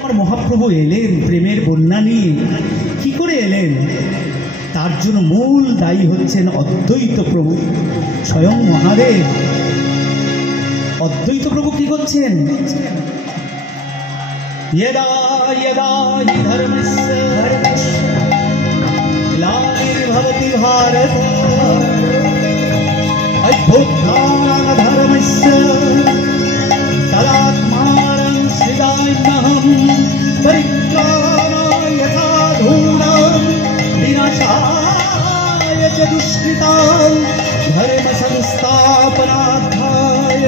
আমার মহাপ্রভু এলেন প্রেমের বন্যা নিয়ে, কি করে এলেন? তার জন্য মূল দায়ী হচ্ছেন অদ্বৈত প্রভু, স্বয়ং মহাদেব। অদ্বৈত প্রভু কি করছেন? यदा यदा हि धर्मस्य ग्लानिर्भवति भारत अभ्युत्थानधर्मस्य तदात्मानं सृजाम्यहं परित्राणाय साधूनां विनाशाय च दुष्कृतां धर्मसंस्थापनार्थाय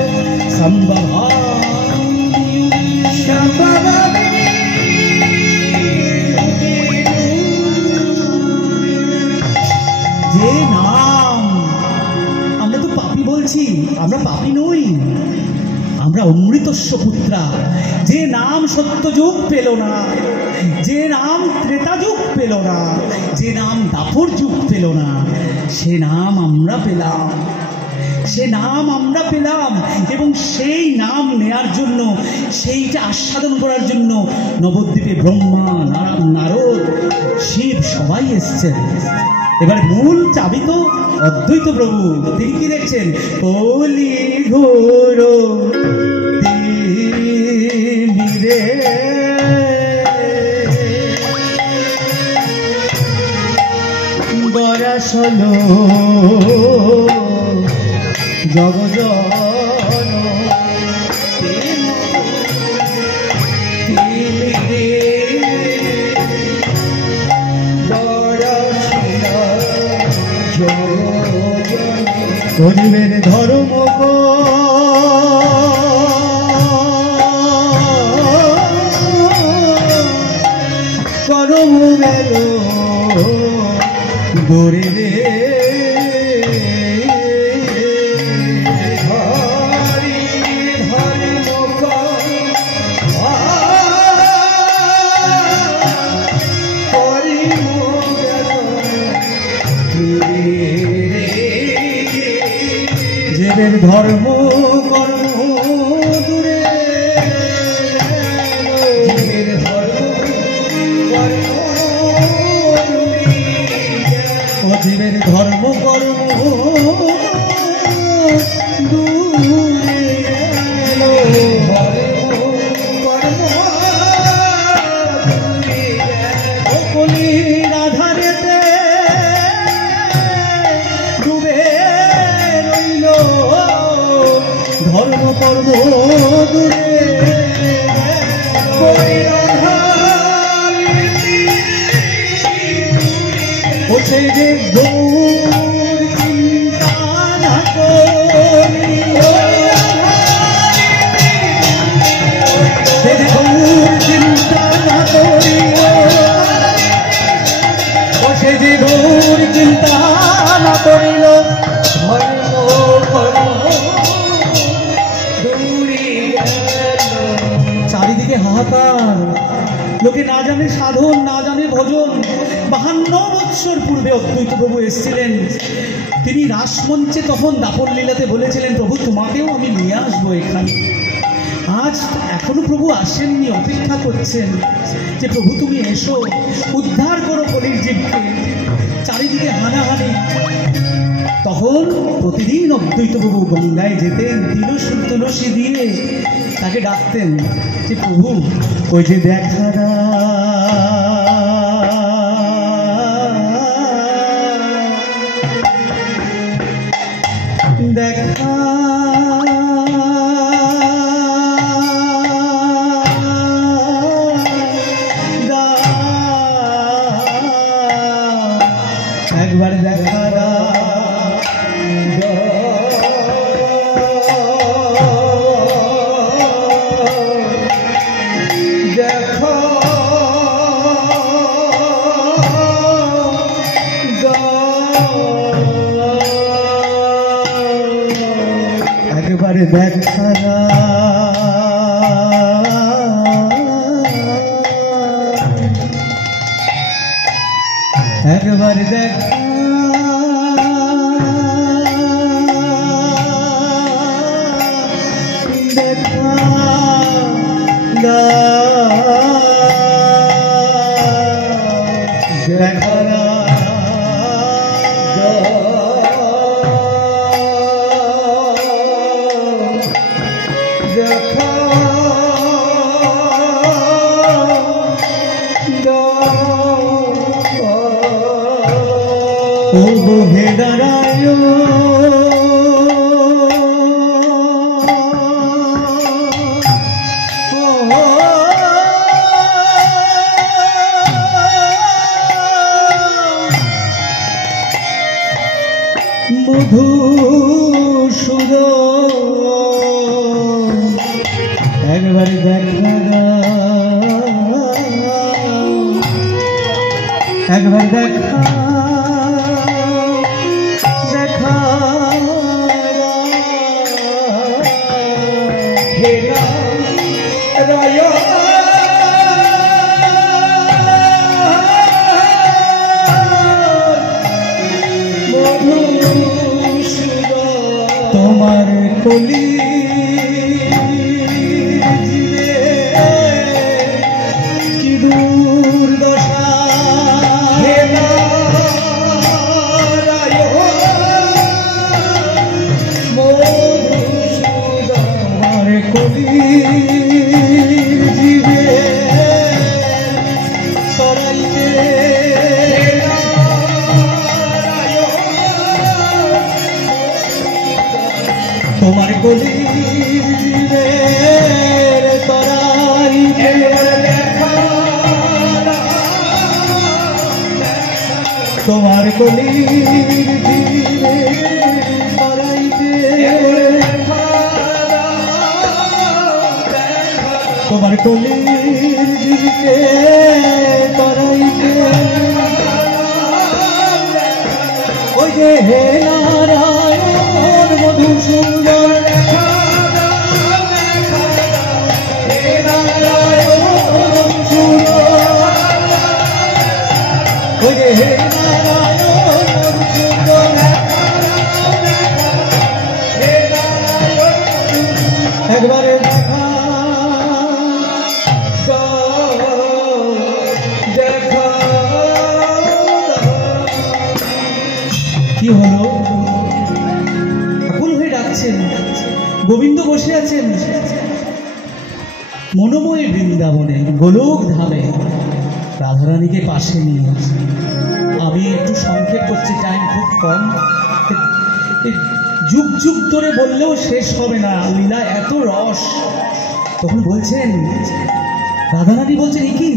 सम्भवामि शम्भवामि। যে নাম, আমরা তো পাপী বলছি, আমরা পাপী নই, আমরা অমৃতস্য পুত্রা। যে নাম সত্যযুগ পেল না, যে নাম ত্রেতা যুগ পেল না, যে নাম দাপর যুগ পেল না, সে নাম আমরা পেলাম, সে নাম আমরা পেলাম। এবং সেই নাম নেয়ার জন্য, সেইটা আস্বাদন করার জন্য নবদ্বীপে ব্রহ্মা, নারদ, শিব সবাই এসছেন। এবার মূল চাবি তো অদ্বৈত প্রভু। তিনি কি দেখছেন? কলি ঘোর তীরে গরাসল জগজন করিবেন ধর্ম করম গেল গোরে রে ধর্ম কর্ম দূরে, জীবের ধর্ম কর্ম দূরে কলির আধারেতে ডুবে রইল ধর্ম কর্ম দূরে। ওছে যে গৌর চিন্তা না করি, সে যে গৌর চিন্তা না করি, ওছে যে গৌর চিন্তা না করিল ধর্ম কর্ম চারিদিকে হাহাকার। লোকে না জানে সাধন, না জানে ভজন। 52 বৎসর পূর্বে অদ্বৈত প্রভু এসেছিলেন। তিনি রাসমঞ্চে তখন দাপর লীলাতে বলেছিলেন, প্রভু তোমাকেও আমি নিয়ে আসবো এখানে। আজ এখনো প্রভু আসেননি, অপেক্ষা করছেন যে প্রভু তুমি এসো, উদ্ধার করো কলির জীবকে। চারিদিকে হানাহানি। তখন প্রতিদিন অদ্বৈত প্রভু গঙ্গায় যেতেন, তুলসী দিয়ে তাকে ডাকতেন যে প্রভু ওই যে দেখা দেখা একবার দেখা একবারে দেখা একবারে দেখা দেখা ও হে নারায়ণ মধুসূদন একবার দেখা দাও, একবার দেখা দেখা হে নারায়ণ তোমার কলি জীবে কি দুর্দশা হে নারায়ণ মধুসূদন তোমার কলি জীবে তরাইতে তোমার গলির জীবের তরাইতে তোমার গলির জীবের তরাইতে তোমার গলির জীবকে তরাইতে ওই যে হে নারায়ণ মধুসূদন হে নারায়ণ মধুসূদন ওই যে হে নারায়ণ মধুসূদন একবারে দেখা দেখা কি হলো? আকুল হয়ে ডাকছেন, গোবিন্দ বসে আছেন মনোময় বৃন্দাবনে গোলক ধামে, রাধারানীকে পাশে নিয়ে। আমি একটু সংক্ষেপ করছি, টাইম খুব কম, যুগ যুগ ধরে বললেও শেষ হবে না, লীলা এত রস। তখন বলছেন, রাধারানী বলছেন, কি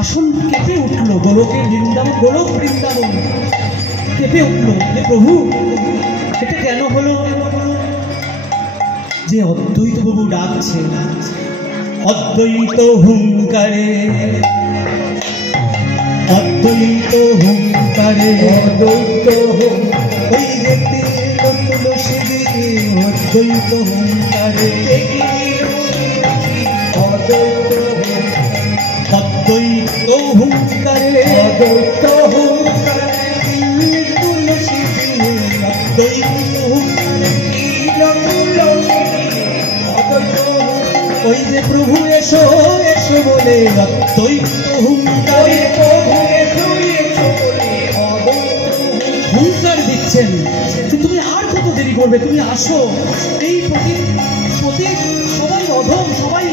আসন কেঁপে উঠলো, গোলকের বৃন্দাবন, গোলক বৃন্দাবন কেঁপে উঠলো যে প্রভু এটা কেন হলো? যে অদ্বৈত প্রভু ডাকছে, অদ্বৈত হুঙ্কারে, অদ্বৈত হুঙ্কারে, অদ্বৈত ওই ব্যক্তি তুলসী দিকে অদ্বৈত হুঙ্কারে, অদ্বৈত হুঙ্কারে, অদ্বৈত হুঙ্কারে তুলসী দিয়ে অদ্বৈত হুঙ্কারে, ওই যে প্রভু এসো এসো বলে অদ্বৈত হুঙ্কারে, হুঙ্কার দিচ্ছেন যে তুমি আর কত দেরি করবে, তুমি আসো, এই প্রতি সবাই অধম, সবাই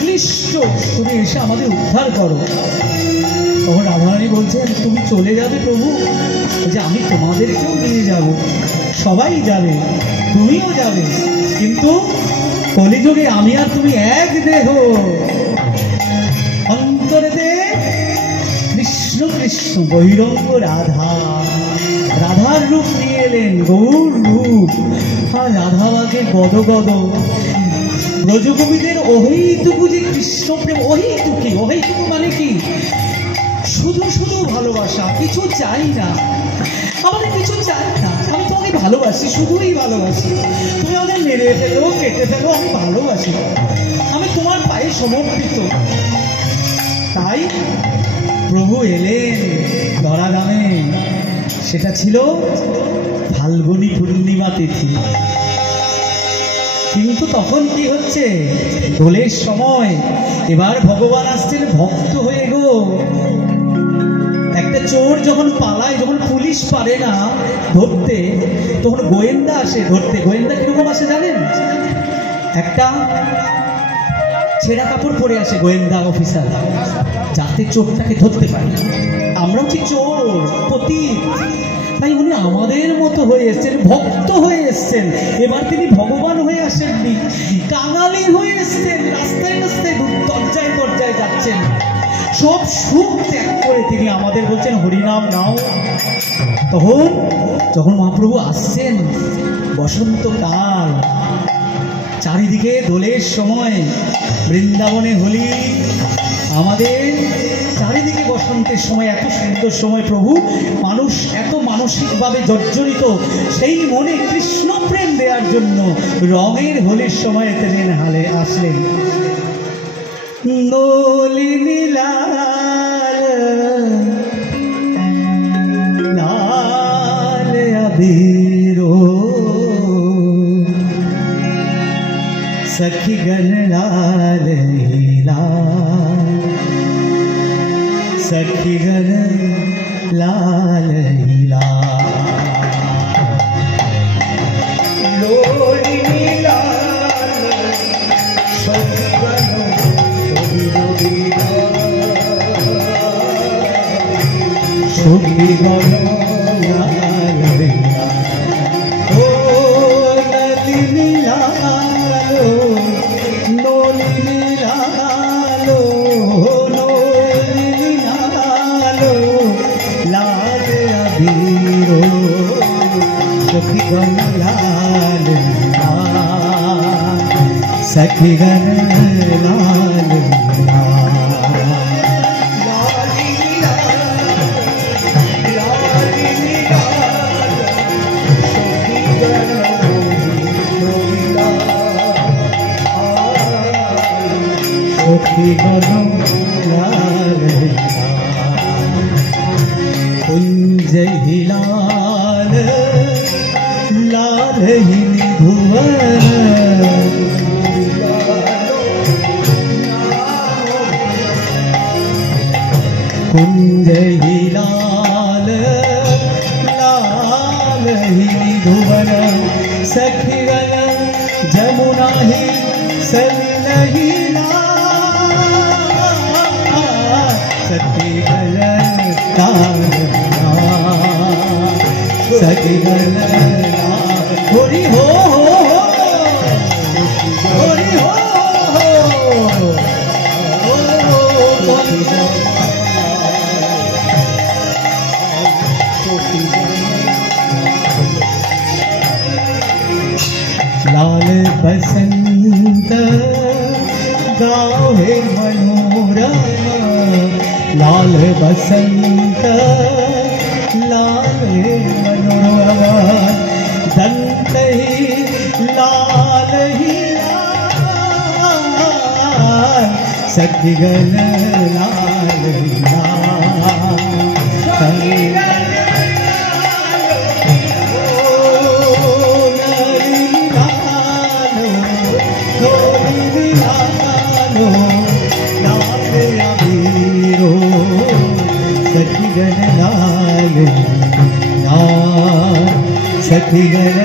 ক্লিষ্ট, তুমি এসে আমাদের উদ্ধার করো। তখন রাধারানী বলছেন, তুমি চলে যাবে প্রভু, যে আমি তোমাদেরকেও নিয়ে যাব, সবাই যাবে, তুমিও যাবে, কিন্তু কলিযুগে আমি আর তুমি এক দেহ, অন্তরে দে কৃষ্ণ কৃষ্ণ বহিরঙ্গ রাধা, রাধার রূপ নিয়ে এলেন, গৌর রূপ, আর রাধাবাগে গদ গদ। ব্রজকবিদের অহৈতুকু যে কৃষ্ণ প্রেম, অহৈতুকি, অহৈতুকু মানে কি? শুধু শুধু ভালোবাসা, কিছু চাই না, আমাদের কিছু চাই না, আমি তোমাকে ভালোবাসি, শুধুই ভালোবাসি, তুমি আমাদের মেরে ফেলো, কেটে ফেলো, আমি ভালোবাসি, আমি তোমার পায়ে সমর্পিত। তাই প্রভু এলেন ধরাধামে, সেটা ছিল ফাল্গুনী পূর্ণিমা তিথি। কিন্তু তখন কি হচ্ছে, দোলের সময়, এবার ভগবান আসছেন ভক্ত হয়ে গো। একটা চোর যখন পালায়, যখন পুলিশ পারে না ধরতে, তখন গোয়েন্দা আসে ধরতে। গোয়েন্দা কিরকম আসে জানেন? একটা ছেঁড়া কাপড় পরে আসে গোয়েন্দা অফিসার, যাতে চোরটাকে ধরতে পারে। আমরা হচ্ছি চোর, পতিত, তাই উনি আমাদের মতো হয়ে এসছেন, ভক্ত হয়ে এসছেন। এবার তিনি ভগবান হয়ে আসেননি, কাঙালি হয়ে এসছেন। রাস্তায় রাস্তায় দরজায় দরজায় যাচ্ছেন, সব সুখ ত্যাগ করে তিনি আমাদের বলছেন হরিনাম নাও। তখন যখন মহাপ্রভু আসছেন, বসন্তকাল, চারিদিকে দোলের সময়, বৃন্দাবনে হোলি, আমাদের চারিদিকে বসন্তের সময়, এত সুন্দর সময় প্রভু, মানুষ এত মানসিকভাবে জর্জরিত, সেই মনে কৃষ্ণ প্রেম দেওয়ার জন্য রঙের হোলির সময় তিনি হালে আসলেন। নলিনী লাল লাল আবিरो सखी गण लाल लाल, सखी गण लाल लोलिनी लाल, सखी गण सखी गण लाल ओ नलिनी लालो, नलिनी लालो, नलिनी लालो लाल अबीरो, सखी गण लाल लाल, सखी गण लाल लाल। कुंज ही लाल लाल ही धुवन, कुंज ही लाल लाल ही धुवन, सखी गण जमुना ही सलिल ही सखी गण सखी गण होरी हो होरी हो लाल बसंत गावे मनोरमा, लाल बसंत लाल मनोरमा, दंत ही लाल ही लाल, सखी गण लाल लाल, सखी गण सखी गण लाल लाल, सखी गण